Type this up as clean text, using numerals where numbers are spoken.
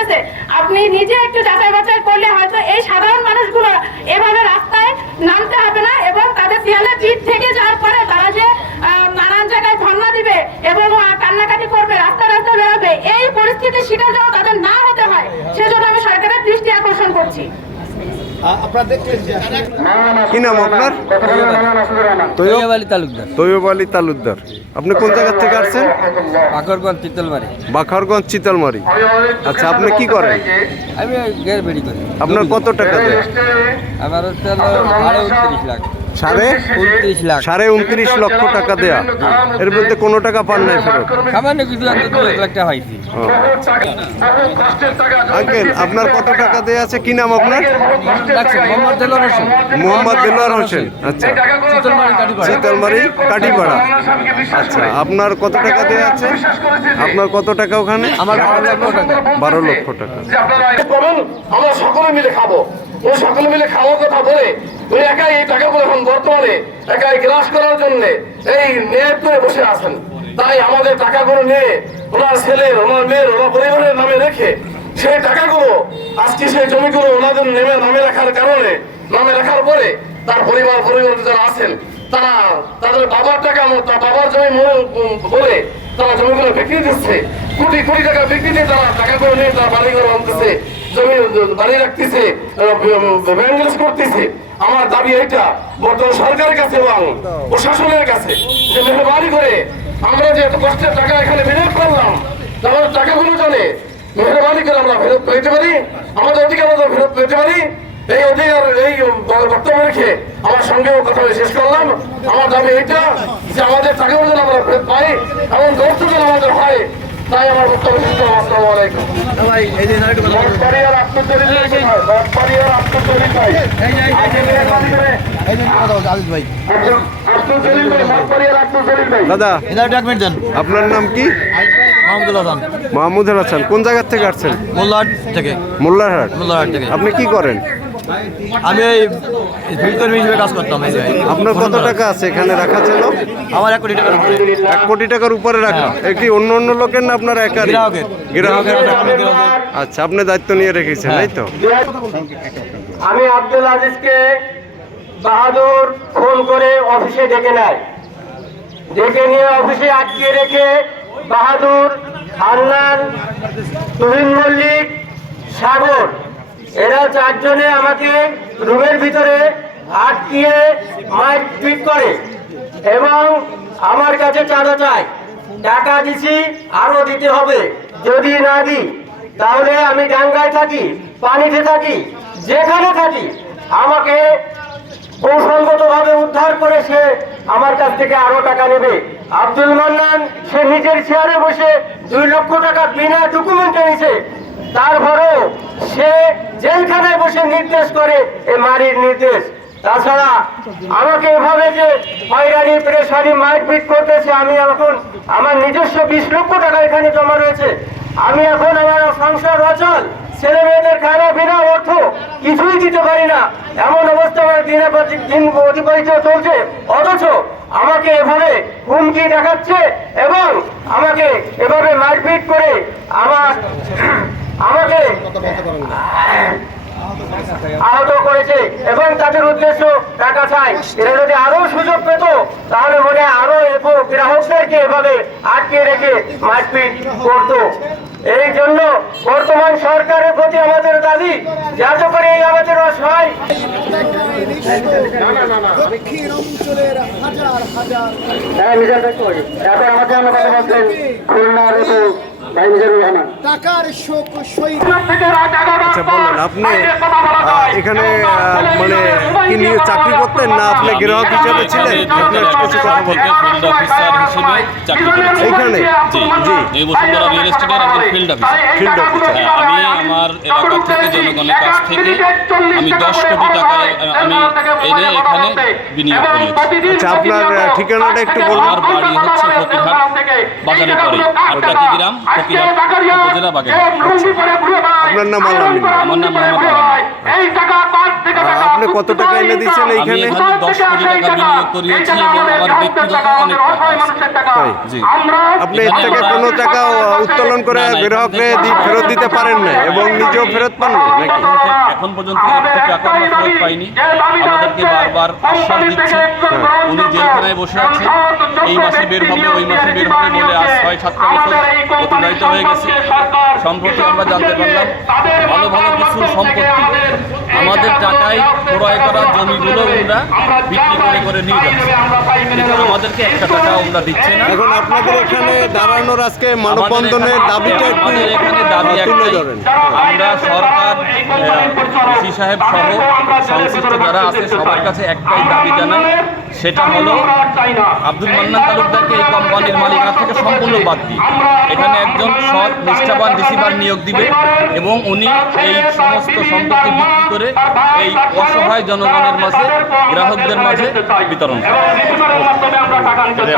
করতেছে। আপনি নিজে একটু যাচাই বাছাই করলে হয়তো এই সাধারণ মানুষগুলো এভাবে রাস্তায় নামতে হবে না, এবং তাদের শিয়ালে পিঠ থেকে যাওয়ার পরে তারা যে নানান জায়গায় ধর্ণা দিবে এবং কান্নাকাটি করবে, রাস্তা রাস্তা বেরোবে, এই পরিস্থিতির শিকার যেন তাদের না হতে হয়, সেজন্য আমি সরকারের দৃষ্টি আকর্ষণ করছি। কি নাম আপনার? তৈয়ব আলী তালুকদার। তৈয়ব আলী তালুকদার। আপনি কোন জায়গা থেকে আসছেন? বাকরগঞ্জ চিতলমারি। বাখরগঞ্জ চিতলমারি। আচ্ছা, আপনি কি করেন? আমি গ্যাস বেড়ি করি। আপনার কত টাকা দেয়? আমার হচ্ছে হলো 29.5 লাখ। সাড়ে 29 লাখ। 29.5 লক্ষ টাকা দেয়া। এর মধ্যে কোনো টাকা পান নাই ফেরত? সামান্য কিছু একটা 2 লাখ টাকা হয়েছে। আঙ্কেল, আপনার কত টাকা দেয়া আছে? কি নাম আপনার? মোহাম্মদ দেলোয়ার হোসেন। মোহাম্মদ দেলোয়ার হোসেন। আচ্ছা, চিতলমারি কাটিপাড়া। আচ্ছা, আপনার কত টাকা দেয়া আছে? আপনার কত টাকা ওখানে? আমার 12 লক্ষ টাকা। 12 লক্ষ টাকা। আমরা সকলে মিলে খাবো, ও সকলে মিলে খাওয়ার কথা বলে ওই একাই এই টাকাগুলো এখন বর্তমানে একাই গ্রাস করার জন্য এই নেট করে বসে আছেন। তাই আমাদের টাকাগুলো নিয়ে ওনার ছেলের, ওনার মেয়ের, ওনার পরিবারের নামে রেখে সেই টাকাগুলো আজকে সেই জমিগুলো ওনাদের নামে রাখার কারণে, নামে রাখার পরে তার পরিবার যারা আছেন তারা তাদের বাবার টাকা, বাবার জমি বলে তারা জমিগুলো বিক্রি দিচ্ছে। কোটি কোটি টাকা বিক্রি দিয়ে তারা টাকাগুলো নিয়ে তারা বাড়িঘর আনতেছে, জমি বাড়ি রাখতেছে, ব্যাংকেজ করতেছে। আমার দাবি এইটা বর্তমান সরকারের কাছে এবং প্রশাসনের কাছে যে মেহরবানি করে আমরা যে এত কষ্টের টাকা এখানে বিনিয়োগ করলাম, আমাদের টাকাগুলো জানে মেহরবানি করে আমরা ফেরত পেতে পারি, আমাদের অধিকার আমরা ফেরত পেতে পারি। এই অধিকার, এই বক্তব্য রেখে আমার সঙ্গেও কথা শেষ করলাম। আমার দাবি এইটা যে আমাদের টাকাগুলো যেন আমরা ফেরত পাই এবং দৌড় যেন আমাদের হয়, তাই আমার বক্তব্য শেষ করলাম। আসসালামু আলাইকুম। দাদা, আপনার নাম কি? মাহমুদুল হাসান। কোন জায়গা থেকে আসছেন? মোল্লাহাট থেকে। মোল্লারহাট। মোল্লাহাট থেকে। আপনি কি করেন? আমি এই ফিল্টার হিসেবে কাজ করতাম। আপনার কত টাকা আছে এখানে রাখা ছিল? আমার 1 কোটি টাকার উপরে। 1 কোটি টাকার উপরে রাখা। কি অন্য অন্য লোকের না আপনার একার? গ্রাহকের টাকা। আচ্ছা, আপনি দায়িত্ব নিয়ে রেখেছেন, তাই তো? আমি আব্দুল আজিজকে বাহাদুর ফোন করে অফিসে ডেকে নেয়, ডেকে নিয়ে অফিসে আটকিয়ে রেখে বাহাদুর, হান্নান, তুহিন মল্লিক, সাগর, এরা 4 জনে আমাকে রুমের ভিতরে আটকিয়ে মারপিট করে এবং আমার কাছে চাঁদা চায়। টাকা দিছি, আরো দিতে হবে, যদি না দিই তাহলে আমি ডাঙ্গায় থাকি, পানিতে থাকি, যেখানে থাকি আমাকে কৌশলগত ভাবে উদ্ধার করে সে আমার কাছ থেকে আরো টাকা নেবে। আব্দুল মান্নান সে নিজের চেয়ারে বসে 2 লক্ষ টাকা বিনা ডকুমেন্টে নিছে, তারপরেও সে জেলখানায় বসে নির্দেশ করে এ মারির নির্দেশ। তাছাড়া আমাকে এভাবে যে হয়রানি, প্রেশানি, মারপিট করতেছে, আমি এখন আমার নিজস্ব 20 লক্ষ টাকা এখানে জমা রয়েছে, আমি এখন আমার সংসার অচল, ছেলে মেয়েদের খানা বিনা অর্থ কিছুই দিতে পারি না, এমন অবস্থা আমার দিন অতিবাহিত চলছে। অথচ আমাকে এভাবে হুমকি দেখাচ্ছে এবং আমাকে এভাবে মারপিট করে আমাকে আহত করেছে এবং তাদের উদ্দেশ্য টাকা চাই। এরা যদি আরো সুযোগ পেত তাহলে মনে আরো গ্রাহকদেরকে এভাবে আটকে রেখে মারপিট করত। এই জন্য বর্তমান সরকারের প্রতি আমাদের দাবি, যাতে করে এই আমাদের অসহায় আচ্ছা, বলেন আপনি এখানে মানে কি নিয়ে চাকরি করতেন না আপনি গ্রাহক হিসেবে ছিলেন? আপনার কিছু কথা বলবেন? ফিল্ড অফিসার হিসেবে চাকরি করেছি এইখানে? জি জি, এই বসুন্ধরা রিয়েল এস্টেটের একজন ফিল্ড অফিসার। Field officer. আমি আমার এলাকা থেকে, জনগণের কাছ থেকে আমি 10 কোটি টাকা আমি এনে এখানে বিনিয়োগ করেছি। আচ্ছা, আপনার ঠিকানাটা একটু বলুন। আমার বাড়ি হচ্ছে ফকিরহাট বাজারের পরে, আটকাতি গ্রাম, ফকিরহাট উপজেলা বাগেরহাট। আপনার নাম আলামিন? আমার নাম মোহাম্মদ আলামিন। আপনি কত টাকা এনে দিচ্ছেন আমি এইখানে? এখানে 10 কোটি টাকা বিনিয়োগ করিয়েছি এবং আমার ব্যক্তিগত অনেক টাকা আছে। তাই? জি। আপনি এর থেকে কোনো টাকা উত্তোলন করে গ্রাহককে ফেরত দিতে পারেন না এবং নিজেও ফেরত পান না নাকি? এখন পর্যন্ত একটি টাকা আমরা ফেরত পাইনি। আমাদেরকে বারবার আশ্বাস দিচ্ছে। উনি জেলখানায় বসে আছেন, এই মাসে বের হবে, ওই মাসে বের হবে বলে আজ 6-7টা বছর অতিবাহিত হয়ে গেছে। সম্প্রতি আমরা জানতে পারলাম ভালো ভালো কিছু সম্পত্তি আমাদের টাকায় ক্রয় করা জমিগুলো ওরা বিক্রি করে নিয়ে যাচ্ছে, কিন্তু আমাদেরকে একটা টাকা ওরা দিচ্ছে না। এখন আপনাদের এখানে দাঁড়ানোর আজকে মানববন্ধনের দাবিটা একটু আমাদের এখানে দাবি তুলে একটাই, ধরেন। আমরা সরকার, ডিসি সাহেব সহ সংশ্লিষ্ট যারা আছে সবার কাছে একটাই দাবি জানাই, সেটা হলো আব্দুল মান্নান তালুকদারকে এই কোম্পানির মালিকানা থেকে সম্পূর্ণ বাদ দিয়ে এখানে একজন সৎ নিষ্ঠাবান রিসিভার নিয়োগ দিবে এবং উনি এই সমস্ত সম্পত্তি বিক্রি করে এই অসহায় জনগণের মাঝে, গ্রাহকদের মাঝে বিতরণ করবে।